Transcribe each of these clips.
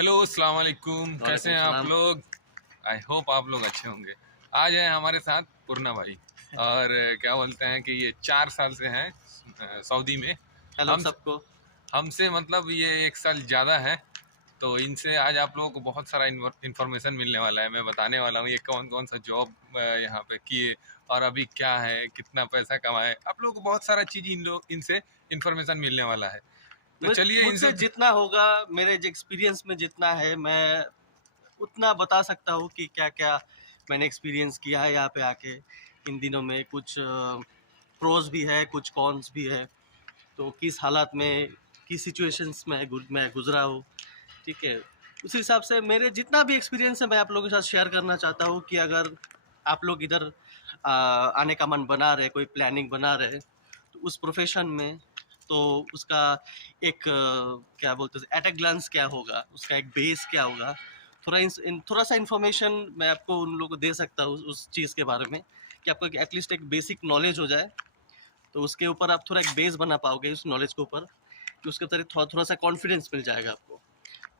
Hello अस्सलाम वालेकुम, कैसे हैं आप वालेकुम लोग? आई होप आप लोग अच्छे होंगे। आज है हमारे साथ पूर्णा भाई और क्या बोलते हैं कि ये 4 साल से हैं सऊदी में। हेलो हम सबको। हमसे मतलब ये 1 साल ज़्यादा है। तो इनसे आज आप लोगों को बहुत सारा इन्फॉर्मेशन मिलने वाला है। मैं बताने वाला हूँ ये कौन कौन सा जॉब यहाँ पे किए और अभी क्या है, कितना पैसा कमाए। आप लोगों को बहुत सारा चीज़ इनसे इन्फॉर्मेशन मिलने वाला है। तो चलिए मुझसे इनसे। जितना होगा, मेरे एक्सपीरियंस में जितना है, मैं उतना बता सकता हूँ कि क्या क्या मैंने एक्सपीरियंस किया है यहाँ पे आके। इन दिनों में कुछ प्रोज भी है, कुछ कॉन्स भी है। तो किस हालात में, किस सिचुएशंस में मैं गुजरा हूँ, ठीक है। उस हिसाब से मेरे जितना भी एक्सपीरियंस है मैं आप लोगों के साथ शेयर करना चाहता हूँ कि अगर आप लोग इधर आने का मन बना रहे, कोई प्लानिंग बना रहे, तो उस प्रोफेशन में, तो उसका एक क्या बोलते हैं, एट ए ग्लांस क्या होगा, उसका एक बेस क्या होगा। थोड़ा सा इन्फॉर्मेशन मैं आपको उन लोगों को दे सकता हूँ उस चीज़ के बारे में, कि आपको एटलीस्ट एक बेसिक नॉलेज हो जाए। तो उसके ऊपर आप थोड़ा एक बेस बना पाओगे उस नॉलेज के ऊपर, कि उसके तरह थोड़ा थोड़ा सा कॉन्फिडेंस मिल जाएगा आपको।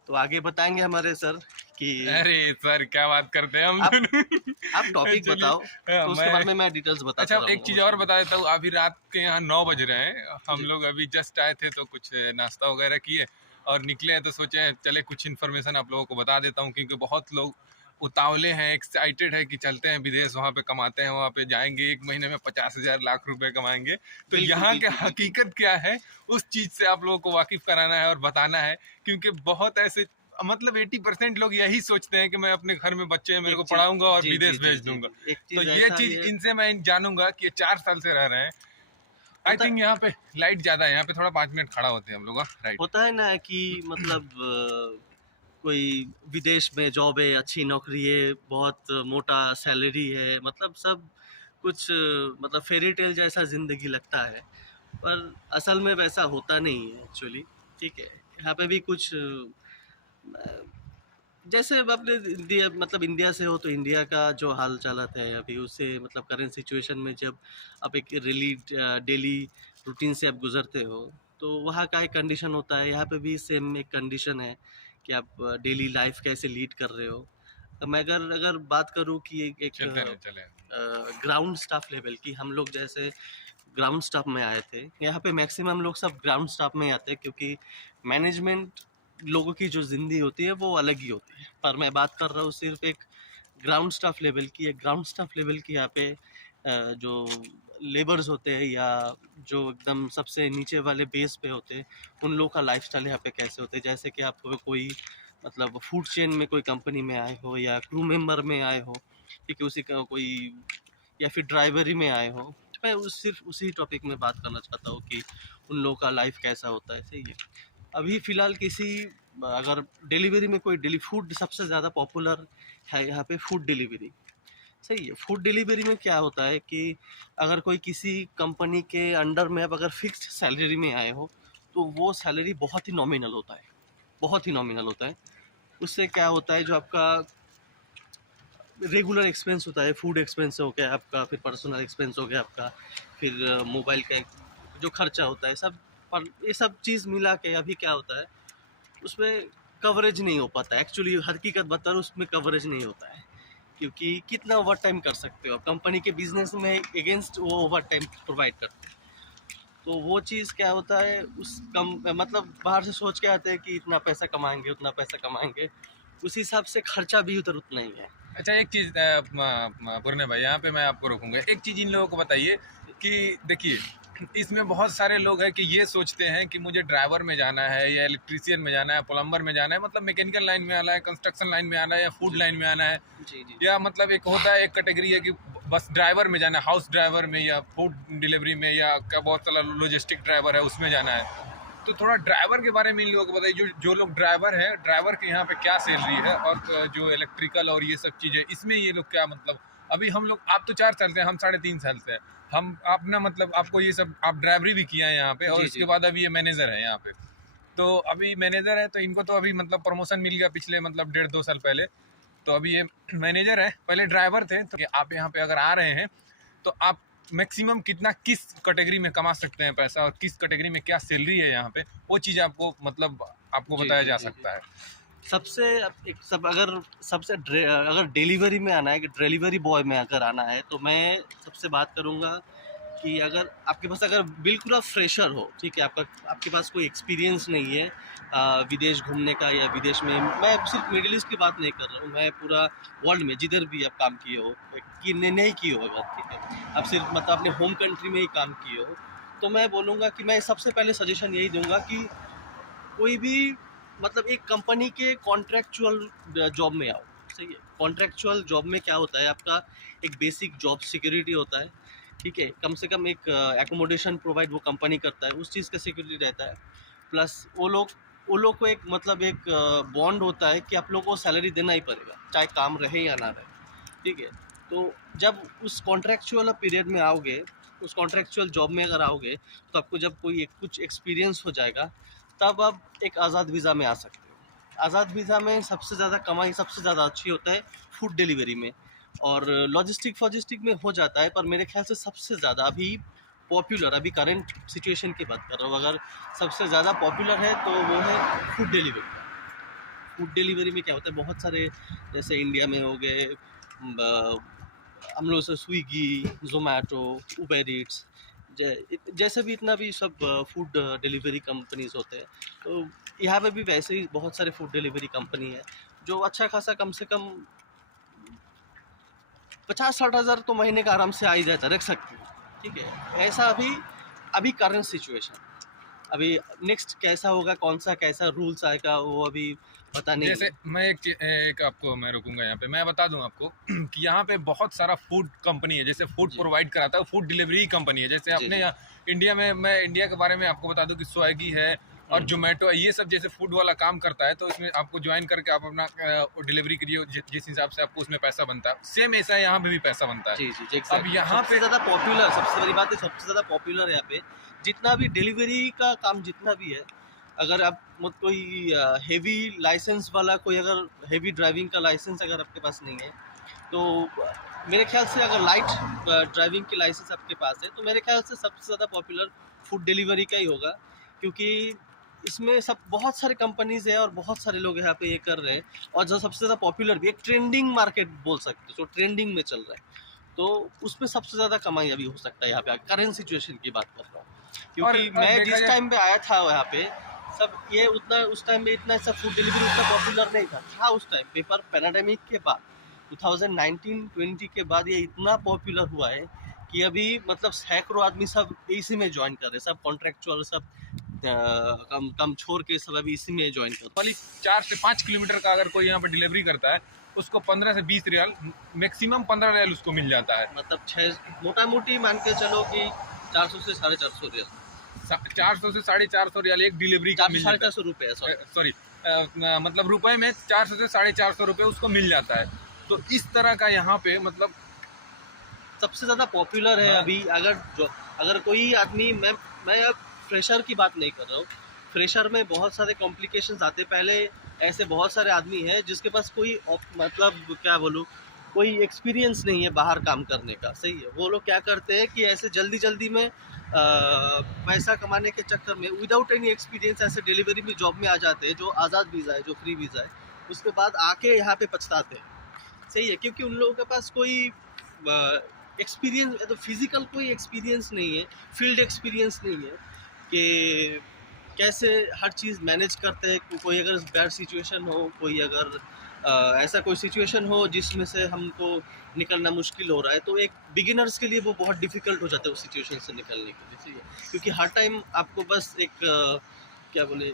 तो आगे बताएंगे हमारे सर कि अरे सर, क्या बात करते हैं हम आप आप दोनों। टॉपिक चलिए। बताओ, तो उसके बारे मैं में मैं डिटेल्स बताता अच्छा एक रहूँगा चीज और मुश्किल। बता देता हूँ। अभी रात के यहाँ 9 बज रहे हैं। हम जी लोग अभी जस्ट आए थे तो कुछ नाश्ता वगैरह किए और निकले हैं, तो सोचे चले कुछ इन्फॉर्मेशन आप लोगों को बता देता हूँ, क्योंकि बहुत लोग उतावले हैं, एक्साइटेड है कि चलते हैं विदेश, वहाँ पे कमाते हैं, वहाँ पे जाएंगे, 1 महीने में 50,000 लाख रुपए कमाएंगे। तो बिल्कुल यहाँ के बिल्कुल बिल्कुल। हकीकत क्या है, उस चीज से आप लोगों को वाकिफ कराना है और बताना है। क्योंकि बहुत ऐसे मतलब 80% लोग यही सोचते हैं कि मैं अपने घर में बच्चे हैं, मेरे एक को चीज, पढ़ाऊंगा और जी जी विदेश जी भेज जी दूंगा। जी, एक तो चीज ये ऐसा चीज ये इनसे मैं जानूंगा कि ये 4 साल से रह रहे हैं। आई होता थिंक यहाँ पे लाइट ज्यादा है, यहाँ पे थोड़ा 5 मिनट खड़ा होते हैं हम लोग। राइट। होता है ना कि मतलब कोई विदेश में जॉब है, अच्छी नौकरी है, बहुत मोटा सैलरी है, मतलब सब कुछ मतलब फेरी टेल जैसा जिंदगी लगता है। पर असल में वैसा होता नहीं है एक्चुअली, ठीक है। यहाँ पे भी कुछ जैसे अब अपने इंडिया, मतलब इंडिया से हो तो इंडिया का जो हाल चालत है अभी, उससे मतलब करंट सिचुएशन में जब आप एक रिली डेली रूटीन से आप गुजरते हो, तो वहाँ का एक कंडीशन होता है। यहाँ पे भी सेम एक कंडीशन है कि आप डेली लाइफ कैसे लीड कर रहे हो। तो मैं अगर अगर बात करूँ कि एक चलते रहे, चले। ग्राउंड स्टाफ लेवल की, हम लोग जैसे ग्राउंड स्टाफ में आए थे। यहाँ पे मैक्सिमम लोग सब ग्राउंड स्टाफ में आते हैं, क्योंकि मैनेजमेंट लोगों की जो जिंदगी होती है वो अलग ही होती है। पर मैं बात कर रहा हूँ सिर्फ एक ग्राउंड स्टाफ लेवल की। एक ग्राउंड स्टाफ लेवल की यहाँ पे जो लेबर्स होते हैं, या जो एकदम सबसे नीचे वाले बेस पे होते हैं, उन लोगों का लाइफस्टाइल यहाँ पे कैसे होते हैं। जैसे कि आप कोई मतलब फूड चेन में कोई कंपनी में आए हो, या क्रू मेंबर में आए हो, ठीक है, उसी का कोई, या फिर ड्राइवरी में आए हो, तो मैं सिर्फ उसी टॉपिक में बात करना चाहता हूँ कि उन लोगों का लाइफ कैसा होता है। सही है। अभी फ़िलहाल किसी, अगर डिलीवरी में कोई फूड सबसे ज़्यादा पॉपुलर है यहाँ पे, फूड डिलीवरी। सही है। फूड डिलीवरी में क्या होता है कि अगर कोई किसी कंपनी के अंडर में आप अगर फिक्स्ड सैलरी में आए हो, तो वो सैलरी बहुत ही नॉमिनल होता है, बहुत ही नॉमिनल होता है। उससे क्या होता है, जो आपका रेगुलर एक्सपेंस होता है, फूड एक्सपेंस हो गया आपका, फिर पर्सनल एक्सपेंस हो गया आपका, फिर मोबाइल का जो खर्चा होता है सब, पर ये सब चीज़ मिला के अभी क्या होता है, उसमें कवरेज नहीं हो पाता है। एक्चुअली हकीकत बता रहा हूँ, उसमें कवरेज नहीं होता है। क्योंकि कितना ओवर टाइम कर सकते हो, कंपनी के बिजनेस में अगेंस्ट वो ओवर टाइम प्रोवाइड करते हैं। तो वो चीज़ क्या होता है, उस कम मतलब बाहर से सोच के आते हैं कि इतना पैसा कमाएंगे, उतना पैसा कमाएंगे, उस हिसाब से खर्चा भी उधर उतना ही है। अच्छा एक चीज पूर्णे भाई, यहाँ पे मैं आपको रोकूंगा। एक चीज इन लोगों को बताइए कि देखिए, इसमें बहुत सारे लोग हैं कि ये सोचते हैं कि मुझे ड्राइवर में जाना है, या इलेक्ट्रीशियन में जाना है, प्लम्बर में जाना है, मतलब मैकेनिकल लाइन में आना है, कंस्ट्रक्शन लाइन में आना है, या फूड जी लाइन में आना है। जी जी या मतलब एक होता है, एक कैटेगरी है कि बस ड्राइवर में जाना है, हाउस ड्राइवर में, या फूड डिलीवरी में, या क्या बहुत सारा लॉजिस्टिक ड्राइवर है उसमें जाना है। तो थोड़ा ड्राइवर के बारे में इन लोगों को बताइए, जो जो लोग ड्राइवर हैं, ड्राइवर के यहाँ पे क्या सैलरी है, और जो इलेक्ट्रिकल और ये सब चीज़ें, इसमें ये लोग क्या मतलब। अभी हम लोग, आप तो 4 साल से हैं, हम 3.5 साल से हैं। हम आप ना मतलब आपको ये सब, आप ड्राइवरी भी किया है यहाँ पे, और जी इसके जी बाद अभी ये मैनेजर है यहाँ पे। तो अभी मैनेजर है, तो इनको तो अभी मतलब प्रमोशन मिल गया पिछले मतलब 1.5-2 साल पहले। तो अभी ये मैनेजर है, पहले ड्राइवर थे। तो आप यहाँ पे अगर आ रहे हैं, तो आप मैक्सिमम कितना, किस कैटेगरी में कमा सकते हैं पैसा, और किस कैटेगरी में क्या सैलरी है यहाँ पे, वो चीज़ आपको मतलब आपको जी बताया जी जा जी जी। सकता है। सबसे अगर डिलीवरी में आना है, कि डिलीवरी बॉय में अगर आना है, तो मैं सबसे बात करूँगा कि अगर आपके पास अगर बिल्कुल आप फ्रेशर हो, ठीक है, आपके पास कोई एक्सपीरियंस नहीं है विदेश घूमने का, या विदेश में, मैं सिर्फ मिडिल ईस्ट की बात नहीं कर रहा हूँ, मैं पूरा वर्ल्ड में जिधर भी आप काम किए हो, कि नहीं किए हो अगर, ठीक है, आप सिर्फ मतलब अपने होम कंट्री में ही काम किए हो, तो मैं बोलूँगा कि मैं सबसे पहले सजेशन यही दूंगा कि कोई भी मतलब एक कंपनी के कॉन्ट्रैक्चुअल जॉब में आओ। सही है, कॉन्ट्रैक्चुअल जॉब में क्या होता है, आपका एक बेसिक जॉब सिक्योरिटी होता है, ठीक है, कम से कम एक एकोमोडेशन प्रोवाइड वो कंपनी करता है, उस चीज़ का सिक्योरिटी रहता है, प्लस वो लोग को एक मतलब एक बॉन्ड होता है कि आप लोग को सैलरी देना ही पड़ेगा, चाहे काम रहे या ना रहे, ठीक है। तो जब उस कॉन्ट्रैक्चुअल पीरियड में आओगे, उस कॉन्ट्रैक्चुअल जॉब में अगर आओगे, तो आपको जब कोई कुछ एक्सपीरियंस हो जाएगा, तब आप एक आज़ाद वीज़ा में आ सकते हो। आज़ाद वीज़ा में सबसे ज़्यादा कमाई सबसे ज़्यादा अच्छी होता है फूड डिलीवरी में, और लॉजिस्टिक फॉजिस्टिक में हो जाता है, पर मेरे ख्याल से सबसे ज़्यादा अभी पॉपुलर, अभी करंट सिचुएशन की बात कर रहा हूँ, अगर सबसे ज़्यादा पॉपुलर है तो वो है फूड डिलीवरी। फूड डिलीवरी में क्या होता है, बहुत सारे जैसे इंडिया में हो गए, हम लोग से स्विगी, जोमेटो, उबर ईट्स, जैसे भी इतना भी सब फूड डिलीवरी कंपनीज होते हैं, तो यहाँ पे भी वैसे ही बहुत सारे फूड डिलीवरी कंपनी है जो अच्छा खासा कम से कम 50-60 हज़ार तो महीने का आराम से आ ही जाता, रख सकते हैं, ठीक है। ऐसा अभी करंट सिचुएशन, अभी नेक्स्ट कैसा होगा, कौन सा कैसा रूल्स आएगा, वो अभी पता नहीं जैसे है। मैं एक आपको मैं रुकूंगा यहाँ पे, मैं बता दूं आपको कि यहाँ पे बहुत सारा फूड कंपनी है, जैसे फूड जी प्रोवाइड कराता है, फूड डिलीवरी कंपनी है। जैसे जी अपने जी। यहाँ इंडिया में, मैं इंडिया के बारे में आपको बता दूं कि स्विगी है और हम्म, जोमेटो है, ये सब जैसे फूड वाला काम करता है, तो इसमें आपको ज्वाइन करके आप अपना डिलीवरी करिए, जिस हिसाब से आपको उसमें पैसा बनता है, सेम ऐसा यहाँ पे भी पैसा बनता है। जी जी जी, अब एग्जैक्टली। यहाँ सबसे पे ज़्यादा पॉपुलर, सबसे बड़ी बात है, सबसे ज़्यादा पॉपुलर यहाँ पे जितना भी डिलीवरी का काम जितना भी है, अगर आप कोई हेवी लाइसेंस वाला, कोई अगर हेवी ड्राइविंग का लाइसेंस अगर आपके पास नहीं है, तो मेरे ख्याल से अगर लाइट ड्राइविंग की लाइसेंस आपके पास है, तो मेरे ख्याल से सबसे ज़्यादा पॉपुलर फूड डिलीवरी का ही होगा, क्योंकि इसमें सब बहुत सारे कंपनीज है और बहुत सारे लोग यहाँ पे ये कर रहे हैं, और जो सबसे ज़्यादा पॉपुलर भी एक ट्रेंडिंग मार्केट बोल सकते हो, जो ट्रेंडिंग में चल रहा है, तो उसमें सबसे ज़्यादा कमाई अभी हो सकता है यहाँ पे, करंट सिचुएशन की बात कर रहा हूँ, क्योंकि और मैं देखा जिस जाए टाइम पे आया था यहाँ पे, सब ये उतना उस टाइम में इतना ऐसा फूड डिलीवरी उतना पॉपुलर नहीं था उस टाइम पे, पर पैराडेमिक के बाद 2019-20 के बाद ये इतना पॉपुलर हुआ है कि अभी मतलब सैकड़ों आदमी सब इसी में ज्वाइन कर रहे हैं, सब कॉन्ट्रैक्चुअल, सब कम कम छोड़ के सब अभी इसी में ज्वाइन कर रहे वाली 4 से 5 किलोमीटर का अगर कोई यहाँ पर डिलीवरी करता है, उसको 15 से 20 रियाल, मैक्सिमम 15 रियाल उसको मिल जाता है। हैं। मतलब 6 मोटा मोटी मान के चलो कि 400 से 450 रियल, 400 से 450 रियाल एक डिलीवरी का 400 मिल साढ़े जाता 400 रुपये, सॉरी। है। सॉरी, मतलब रुपए में 400 से 450 रुपये उसको मिल जाता है। तो इस तरह का यहाँ पे मतलब सबसे ज़्यादा पॉपुलर है हाँ। अभी। अगर कोई आदमी, मैं अब फ्रेशर की बात नहीं कर रहा हूँ, फ्रेशर में बहुत सारे कॉम्प्लिकेशंस आते, पहले ऐसे बहुत सारे आदमी हैं जिसके पास कोई मतलब क्या बोलूँ, कोई एक्सपीरियंस नहीं है बाहर काम करने का, सही है, वो लोग क्या करते हैं कि ऐसे जल्दी जल्दी में पैसा कमाने के चक्कर में विदाउट एनी एक्सपीरियंस ऐसे डिलीवरी में जॉब में आ जाते हैं, जो आज़ाद वीज़ा है, जो फ्री वीज़ा है, उसके बाद आके यहाँ पे पछताते हैं, सही है, क्योंकि उन लोगों के पास कोई एक्सपीरियंस, तो फिजिकल कोई एक्सपीरियंस नहीं है, फील्ड एक्सपीरियंस नहीं है कि कैसे हर चीज़ मैनेज करते हैं। कोई अगर बैड सिचुएशन हो, कोई अगर ऐसा कोई सिचुएशन हो जिसमें से हमको निकलना मुश्किल हो रहा है, तो एक बिगिनर्स के लिए वो बहुत डिफ़िकल्ट हो जाता है उस सिचुएशन से निकलने के लिए, सही है, क्योंकि हर टाइम आपको बस एक क्या बोले,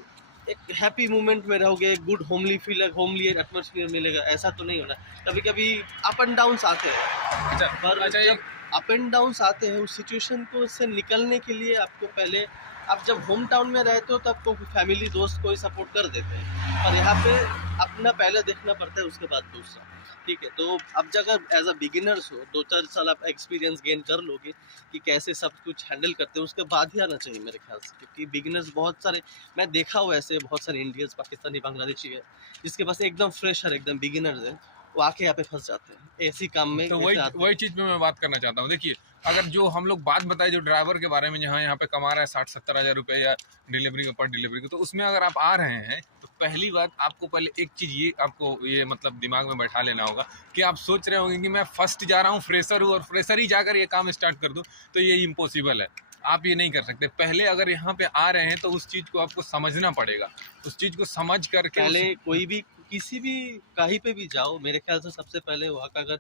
एक हैप्पी मोमेंट में रहोगे, एक good homely feel, homely atmosphere मिलेगा, ऐसा तो नहीं होना। कभी कभी अप एंड डाउन्स आते हैं, अच्छा पर अच्छा जब अप एंड डाउन्स आते हैं उस सिचुएशन को से निकलने के लिए आपको पहले, आप जब होम टाउन में रहते हो तब को फैमिली दोस्त कोई सपोर्ट कर देते हैं, और यहाँ पे अपना पहले देखना पड़ता है, उसके बाद दूसरा, ठीक है। तो अब जब एज अ बिगिनर्स हो, 2-4 साल आप एक्सपीरियंस गेन कर लोगे कि कैसे सब कुछ हैंडल करते हैं, उसके बाद ही आना चाहिए मेरे ख्याल से, क्योंकि बिगिनर्स बहुत सारे मैं देखा हुआ, ऐसे बहुत सारे इंडियंस, पाकिस्तानी, बांग्लादेशी है जिसके पास एकदम फ्रेश है, एकदम बिगिनर्स है, वो आके यहाँ पे फंस जाते हैं ऐसी काम में, तो ऐसे आते वही चीज़ पे मैं बात करना चाहता हूँ। देखिए, अगर जो हम लोग बात बताए जो ड्राइवर के बारे में, जहाँ यहाँ पे कमा रहा है 60-70 हज़ार रुपये या डिलीवरी के, पर डिलीवरी के, तो उसमें अगर आप आ रहे हैं तो पहली बात आपको पहले एक चीज़ ये आपको ये मतलब दिमाग में बैठा लेना होगा कि आप सोच रहे होंगे कि मैं फर्स्ट जा रहा हूँ, फ्रेशर हूँ और फ्रेशर ही जाकर ये काम स्टार्ट कर दूँ, तो ये इम्पॉसिबल है। आप ये नहीं कर सकते। पहले अगर यहाँ पे आ रहे हैं तो उस चीज़ को आपको समझना पड़ेगा, उस चीज़ को समझ करके पहले कोई भी किसी भी कहीं पे भी जाओ, मेरे ख्याल से सबसे पहले वहाँ का अगर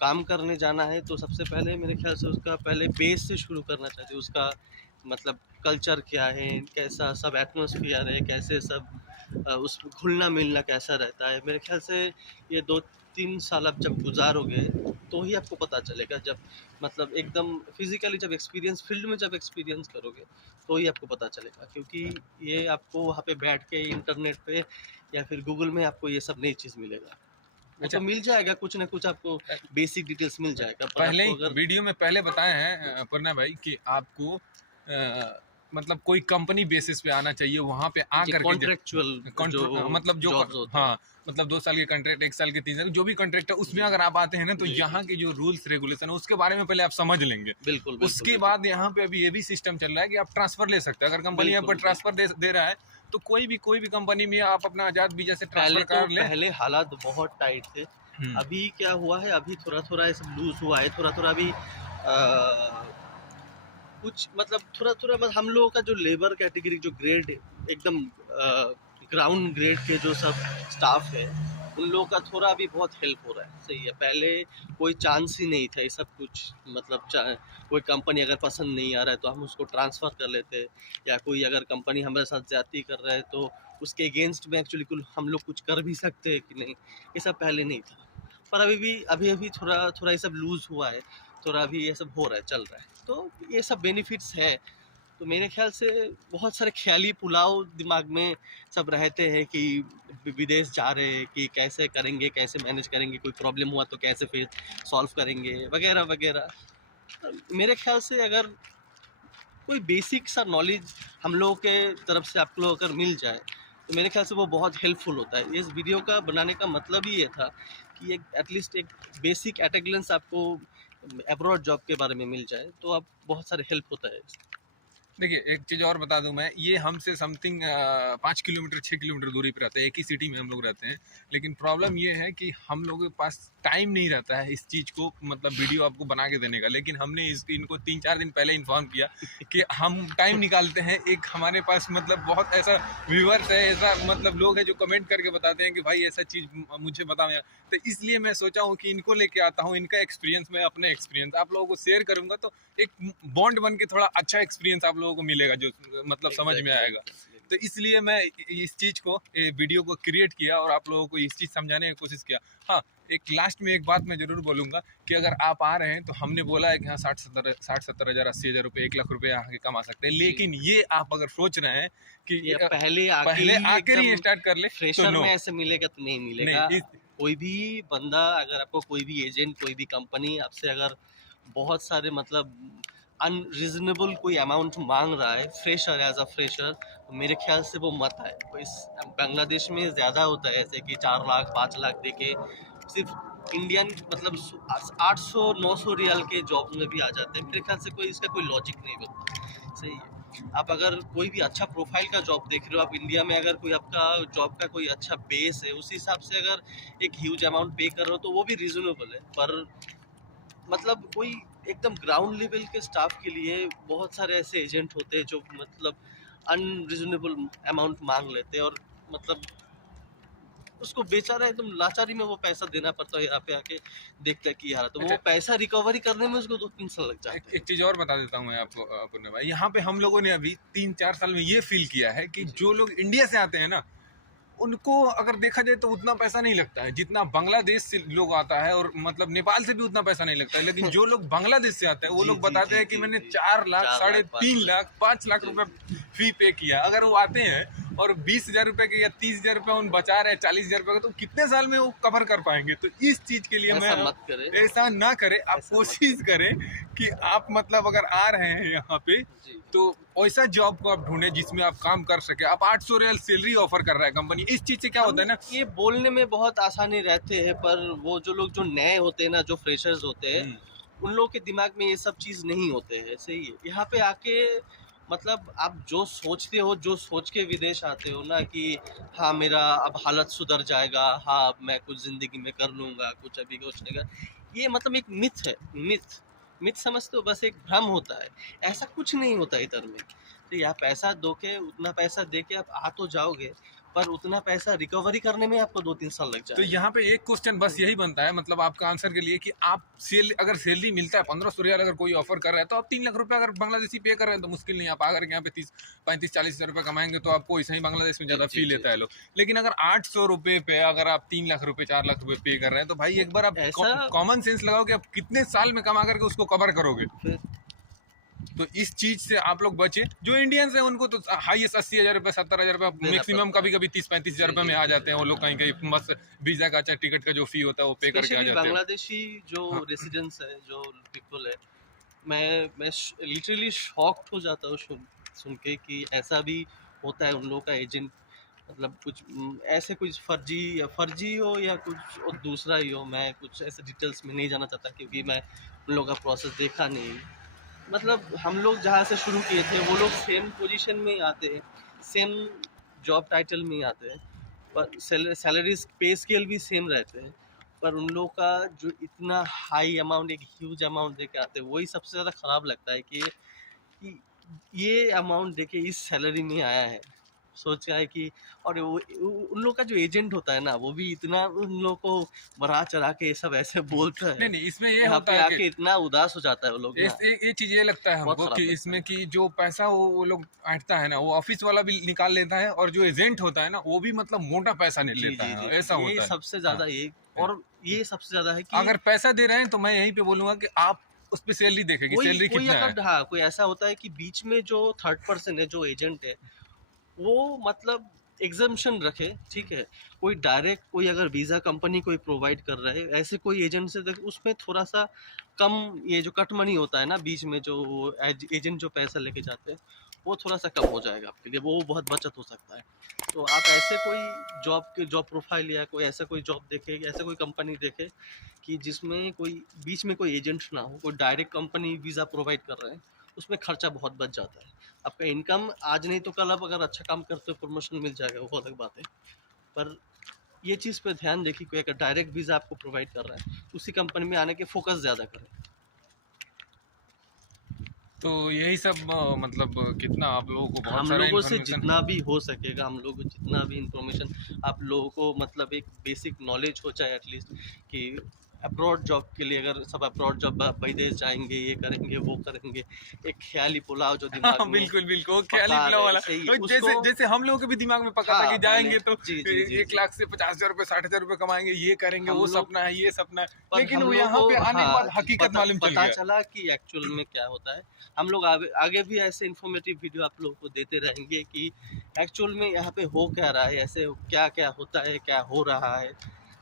काम करने जाना है तो सबसे पहले मेरे ख्याल से उसका पहले बेस से शुरू करना चाहिए। उसका मतलब कल्चर क्या है, कैसा सब एटमॉस्फेयर है, कैसे सब उस घुलना मिलना कैसा रहता है। मेरे ख्याल से ये 2-3 साल आप जब गुजारोगे तो ही आपको पता चलेगा, जब मतलब एकदम फिजिकली जब एक्सपीरियंस फील्ड में जब एक्सपीरियंस करोगे तो ही आपको पता चलेगा। क्योंकि ये आपको वहाँ पे बैठ के इंटरनेट पे या फिर गूगल में आपको ये सब नई चीज़ मिलेगा। वो अच्छा, तो मिल जाएगा, कुछ ना कुछ आपको बेसिक डिटेल्स मिल जाएगा, पर पहले आपको ही अगर वीडियो में पहले बताए हैं पूर्णा भाई कि आपको मतलब कोई कंपनी बेसिस पे आना चाहिए, वहाँ पे आ करके कॉन्ट्रेक्चुअल जो मतलब जो जॉब्स होते हैं, हाँ मतलब 2 साल के कॉन्ट्रैक्ट, 1 साल के 3 साल जो भी कॉन्ट्रैक्ट है उसमें जी, अगर आप आते हैं ना तो जी, यहाँ के जो रूल्स रेगुलेशन है उसके बारे में पहले आप समझ लेंगे। बिल्कुल, बिल्कुल, उसके बिल्कुल, बाद यहाँ पे अभी ये भी सिस्टम चल रहा है कि आप ट्रांसफर ले सकते हैं। अगर कंपनी यहाँ पर बिल्कुल, ट्रांसफर दे रहा है तो कोई भी कंपनी में आप अपना आजाद वीजा से पहले ट्रांसफर तो कर लें। पहले हालात बहुत टाइट थे। अभी क्या हुआ है, अभी थोड़ा-थोड़ा ये सब लूज़ हुआ है, थोड़ा-थोड़ा अभी कुछ मतलब थोड़ा-थोड़ा बस हम लोगों का जो लेबर कैटेगरी जो ग्रेड एकदम ग्राउंड ग्रेड के जो सब स्टाफ है, उन लोगों का थोड़ा अभी बहुत हेल्प हो रहा है, सही है। पहले कोई चांस ही नहीं था ये सब कुछ, मतलब कोई कंपनी अगर पसंद नहीं आ रहा है तो हम उसको ट्रांसफ़र कर लेते, या कोई अगर कंपनी हमारे साथ ज़्यादती कर रहा है तो उसके अगेंस्ट में एक्चुअली कुल हम लोग कुछ कर भी सकते हैं कि नहीं, ये सब पहले नहीं था। पर अभी थोड़ा ये सब लूज़ हुआ है, थोड़ा अभी ये सब हो रहा है, चल रहा है। तो ये सब बेनिफिट्स है। तो मेरे ख़्याल से बहुत सारे ख़्याली पुलाव दिमाग में सब रहते हैं कि विदेश जा रहे हैं, कि कैसे करेंगे, कैसे मैनेज करेंगे, कोई प्रॉब्लम हुआ तो कैसे फिर सॉल्व करेंगे, वगैरह-वगैरह। मेरे ख़्याल से अगर कोई बेसिक सा नॉलेज हम लोगों के तरफ से आप लोग अगर मिल जाए तो मेरे ख्याल से वो बहुत हेल्पफुल होता है। इस वीडियो का बनाने का मतलब ही ये था कि एक एटलीस्ट एक बेसिक एट ए ग्लेंस आपको अब्रॉड जॉब के बारे में मिल जाए तो आप बहुत सारे हेल्प होता है। देखिए एक चीज़ और बता दूं मैं, ये हमसे समथिंग 5 किलोमीटर 6 किलोमीटर दूरी पर रहते हैं, एक ही सिटी में हम लोग रहते हैं। लेकिन प्रॉब्लम ये है कि हम लोगों के पास टाइम नहीं रहता है इस चीज़ को मतलब वीडियो आपको बना के देने का। लेकिन हमने इनको 3-4 दिन पहले इन्फॉर्म किया कि हम टाइम निकालते हैं। एक हमारे पास मतलब बहुत ऐसा व्यूअर्स है, ऐसा मतलब लोग हैं जो कमेंट करके बताते हैं कि भाई ऐसा चीज़ मुझे बताओ यार। तो इसलिए मैं सोचा हूँ कि इनको लेके आता हूँ, इनका एक्सपीरियंस, मैं अपने एक्सपीरियंस आप लोगों को शेयर करूँगा तो एक बॉन्ड बन के थोड़ा अच्छा एक्सपीरियंस आप लोगों को मिलेगा जो मतलब समझ में आएगा। तो इसलिए मैं इस चीज़ को वीडियो को क्रिएट किया और आप लोगों को इस चीज़ समझाने की कोशिश किया। हाँ, एक लास्ट में एक बात मैं ज़रूर बोलूँगा कि अगर आप आ रहे हैं तो हमने बोला है कि हाँ 60-70 हज़ार 80,000 रुपये 1 लाख रुपये आके कमा सकते हैं। लेकिन ये आप अगर सोच रहे हैं कि ये पहले आकर ही स्टार्ट कर ले तो फ्रेशर नो में ऐसे मिलेगा तो नहीं मिलेगा। नहीं। कोई भी बंदा अगर आपको कोई भी एजेंट कोई भी कंपनी आपसे अगर बहुत सारे मतलब अनरीजनेबल कोई अमाउंट मांग रहा है फ्रेशर एज अ फ्रेशर, तो मेरे ख्याल से वो मत आए। तो इस बांग्लादेश में ज़्यादा होता है ऐसे कि 4 लाख 5 लाख दे के सिर्फ इंडियन मतलब 800-900 रियाल के जॉब में भी आ जाते हैं। मेरे ख्याल से कोई इसका कोई लॉजिक नहीं बनता, सही है। आप अगर कोई भी अच्छा प्रोफाइल का जॉब देख रहे हो, आप इंडिया में अगर कोई आपका जॉब का कोई अच्छा बेस है, उस हिसाब से अगर एक ह्यूज अमाउंट पे कर रहे हो तो वो भी रीजनेबल है। पर मतलब कोई एकदम ग्राउंड लेवल के स्टाफ के लिए बहुत सारे ऐसे एजेंट होते हैं जो मतलब अनरीजनेबल अमाउंट मांग लेते हैं, और मतलब उसको बेचारा एकदम लाचारी में वो पैसा देना पड़ता है। यहाँ पे आके देखता है कि यार तो वो पैसा रिकवरी करने में उसको 2-3 साल लग जाते हैं। एक चीज़ और बता देता हूँ मैं आपको पुण्य भाई, यहाँ पे हम लोगों ने अभी 3-4 साल में ये फील किया है कि जो लोग इंडिया से आते हैं ना उनको अगर देखा जाए तो उतना पैसा नहीं लगता है जितना बांग्लादेश से लोग आता है, और मतलब नेपाल से भी उतना पैसा नहीं लगता है। लेकिन जो लोग बांग्लादेश से आते हैं वो लोग बताते हैं कि मैंने 4 लाख 3.5 लाख 5 लाख रुपए फी पे किया। अगर वो आते हैं और 20,000 रुपए के या 30,000 रुपए उन बचा रहे हैं 40,000 रुपए का, तो कितने साल में वो कवर कर पाएंगे? तो इस चीज के लिए मैं मत करें, ऐसा ना करें। आप कोशिश करें कि आप मतलब अगर आ रहे हैं यहाँ पे तो ऐसा जॉब को आप ढूंढें जिसमें आप काम कर सके। आप 800 रियल सैलरी ऑफर कर रहा है कंपनी, इस चीज से क्या होता है ना, ये बोलने में बहुत आसानी रहते हैं, पर वो जो लोग जो नए होते हैं ना, जो फ्रेशर्स होते हैं, उन लोगों के दिमाग में ये सब चीज़ नहीं होते हैं, सही है। यहाँ पे आके मतलब आप जो सोचते हो, जो सोच के विदेश आते हो ना कि हाँ मेरा अब हालत सुधर जाएगा, हाँ अब मैं कुछ ज़िंदगी में कर लूँगा, कुछ अभी हो जाएगा, ये मतलब एक मिथ है। मिथ समझते हो, बस एक भ्रम होता है। ऐसा कुछ नहीं होता इधर में। तो आप पैसा दो के, उतना पैसा दे के आप आ तो जाओगे, पर उतना पैसा रिकवरी करने में आपको 2-3 साल लग तो जाएगा। यहाँ पे एक क्वेश्चन बस यही बनता है, मतलब आपका आंसर के लिए, कि आप अगर सैलरी मिलता है 1500 रियाल, अगर कोई ऑफर कर रहा है, तो आप 3 लाख रुपए अगर बांग्लादेशी पे कर रहे हैं तो मुश्किल नहीं। आप आकर यहाँ पे 30-35-40 हजार रुपए कमाएंगे तो आपको ऐसा ही बांग्लादेश में जी, ज्यादा जी, फी जी, लेता है जी। लोग। लेकिन अगर 800 रुपए पे अगर आप 3 लाख रुपए 4 लाख रुपए पे कर रहे हैं, तो भाई एक बार आप ऐसा कॉमन सेंस लगाओ कि आप कितने साल में कमा करके उसको कवर करोगे। फिर तो इस चीज से आप लोग बचे। जो इंडियंस हैं उनको तो हाईएस्ट 80 हजार रुपए 70 हजार रुपए, देना मैक्सिमम पड़ता है। कभी कभी 30-35 हजार जी, रुपए जी, में आ जी, जाते जी। हैं वो लोग, कहीं कहीं बस वीजा का चाहे टिकट का जो फी होता है वो पे करके आ स्पेशली जाते हैं। बांग्लादेशी जो हाँ। रेसिडेंट्स है, जो पीपल है, मैं लिटरली शॉक्ड हो जाता हूँ सुन के कि ऐसा भी होता है। उन लोगों का एजेंट मतलब कुछ ऐसे कुछ फर्जी हो या कुछ और दूसरा ही हो, मैं कुछ ऐसे डिटेल्स में नहीं जाना चाहता क्योंकि मैं उन लोगों का प्रोसेस देखा नहीं। मतलब हम लोग जहाँ से शुरू किए थे वो लोग सेम पोजीशन में ही आते हैं, सेम जॉब टाइटल में ही आते हैं, पर सैलरीज पे स्केल भी सेम रहते हैं, पर उन लोगों का जो इतना हाई अमाउंट, एक ह्यूज अमाउंट दे के आते हैं, वही सबसे ज़्यादा ख़राब लगता है कि ये अमाउंट दे के इस सैलरी में आया है। सोचा है कि और उन लोग का जो एजेंट होता है ना, वो भी इतना उन लोग को बढ़ा चढ़ा के ये सब ऐसे बोलता नहीं है, नहीं, इसमें ये यहाँ होता पे है कि आके इतना उदास हो जाता है वो लोग ना, ये चीज ये लगता है बहुत हमको खराब कि लगता इसमें है। कि जो पैसा वो लोग ऐंठता है ना, वो ऑफिस वाला भी निकाल लेता है, और जो एजेंट होता है ना वो भी मतलब मोटा पैसा नहीं जी, लेता जी, है, जी। ऐसा ये होता है। सबसे हाँ। ज़्यादा ये, और ये सबसे ज़्यादा है कि अगर पैसा दे रहे हैं तो मैं यहीं पे बोलूंगा कि आप उस पर सैलरी देखें कि कोई सैलरी कोई कितना है। अगर हाँ, कोई ऐसा होता है कि बीच में जो थर्ड पर्सन है, जो एजेंट है, वो मतलब एग्जम्पशन रखे, ठीक है। कोई डायरेक्ट, कोई अगर वीज़ा कंपनी कोई प्रोवाइड कर रहा है, ऐसे कोई एजेंट से देख, उसमें थोड़ा सा कम, ये जो कट मनी होता है ना बीच में, जो एजेंट जो पैसा लेके जाते हैं, वो थोड़ा सा कम हो जाएगा आपके लिए, वो बहुत बचत हो सकता है। तो आप ऐसे कोई जॉब प्रोफाइल या कोई ऐसा कोई जॉब देखे, ऐसा कोई कंपनी देखे कि जिसमें कोई बीच में कोई एजेंट ना हो, कोई डायरेक्ट कंपनी वीज़ा प्रोवाइड कर रहे हैं, उसमें खर्चा बहुत बच जाता है। आपका इनकम आज नहीं तो कल, आप अगर अच्छा काम करते हो प्रमोशन मिल जाएगा, वो अलग बात है। पर ये चीज़ पे ध्यान देखिए, कोई अगर डायरेक्ट वीज़ा आपको प्रोवाइड कर रहा है, उसी कंपनी में आने के फोकस ज़्यादा करें। तो यही सब मतलब कितना आप लोगों को बहुत हम सारा लोगों से इन्फॉर्मेशन। जितना भी हो सकेगा, हम लोग को जितना भी इंफॉर्मेशन आप लोगों को, मतलब एक बेसिक नॉलेज हो जाए एटलीस्ट, कि अब्रॉड जॉब के लिए अगर सब अब्रॉड जॉब विदेश जाएंगे, ये करेंगे वो करेंगे, एक ख्याली पुलाव जो दिमाग हाँ में बिल्कुल बिल्कुल, वो ख्याली पका पुलाव रहे, वाला। सही वो जैसे उसको, जैसे हम लोगों के भी दिमाग में पका था हाँ कि जाएंगे मैंने, तो जी जी जी 1 लाख जी, से 50 हजार रुपए 60 हजार रुपए कमाएंगे, ये करेंगे, हम वो लोग, सपना है, ये सपना है। पर लेकिन हम वो लोग यहाँ पे को आने के हाँ, बाद हकीकत मालूम चल पता गया। चला कि एक्चुअल में क्या होता है। हम लोग आगे भी ऐसे इन्फॉर्मेटिव वीडियो आप लोगों को देते रहेंगे कि एक्चुअल में यहाँ पे हो क्या रहा है, ऐसे क्या क्या होता है, क्या हो रहा है,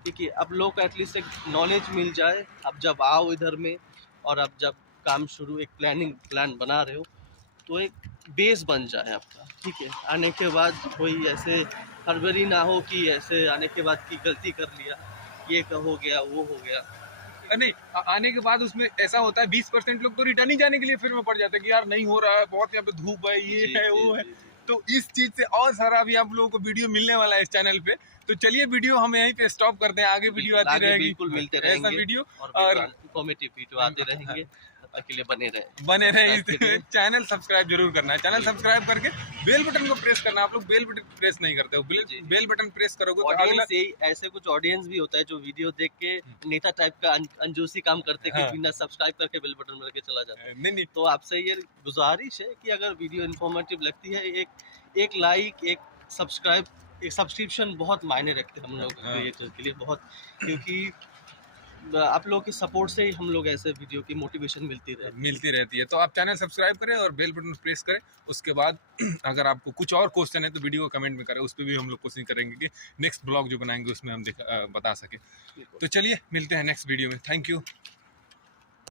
क्योंकि अब लोग को एटलीस्ट एक नॉलेज मिल जाए। अब जब आओ इधर में, और अब जब काम शुरू, एक प्लान बना रहे हो, तो एक बेस बन जाए आपका, ठीक है। आने के बाद कोई ऐसे हड़बड़ी ना हो कि ऐसे आने के बाद की गलती कर लिया, ये का हो गया, वो हो गया। नहीं, आने के बाद उसमें ऐसा होता है 20% लोग तो रिटर्न ही जाने के लिए फिर में पड़ जाते हैं कि यार नहीं हो रहा है, बहुत यहाँ पे धूप है, ये जी है, जी वो है। जी जी। तो इस चीज से और सारा अभी आप लोगों को वीडियो मिलने वाला है इस चैनल पे। तो चलिए वीडियो हम यहीं पे स्टॉप करते हैं, आगे वीडियो आती आगे रहेगी, बिल्कुल मिलते ऐसा रहेंगे, वीडियो। और और इन्फॉर्मेटिव वीडियो आते रहेंगे, तब तक के लिए बने रहे, बने रहे। सब्सक्राइब करिए। चैनल सब्सक्राइब जरूर करना है, चैनल बिल्कुल। सब्सक्राइब करके बेल बटन को प्रेस करना। आप लोग बेल बटन प्रेस नहीं करते हो, जी। बेल बटन प्रेस करोगे तो अगला। ऑडियंस यही, ऐसे कुछ ऑडियंस भी होता है जो वीडियो देख के नेता टाइप का अंजूसी काम करते कि हाँ। बिना सब्सक्राइब करके बेल बटन में के चला जाता है। नहीं नहीं, तो आपसे ये गुजारिश है कि अगर वीडियो इन्फॉर्मेटिव लगती है, एक लाइक, एक सब्सक्राइब, एक सब्सक्रिप्शन बहुत मायने रखते हैं हम लोग हाँ। क्रिएटर के लिए, बहुत, क्योंकि आप लोगों की सपोर्ट से ही हम लोग ऐसे वीडियो की मोटिवेशन मिलती रहती है। तो आप चैनल सब्सक्राइब करें और बेल बटन प्रेस करें। उसके बाद अगर आपको कुछ और क्वेश्चन है तो वीडियो को कमेंट में करें, उस पर भी हम लोग कोशिश करेंगे कि नेक्स्ट ब्लॉग जो बनाएंगे उसमें हम बता सके। तो चलिए मिलते हैं नेक्स्ट वीडियो में। Thank you.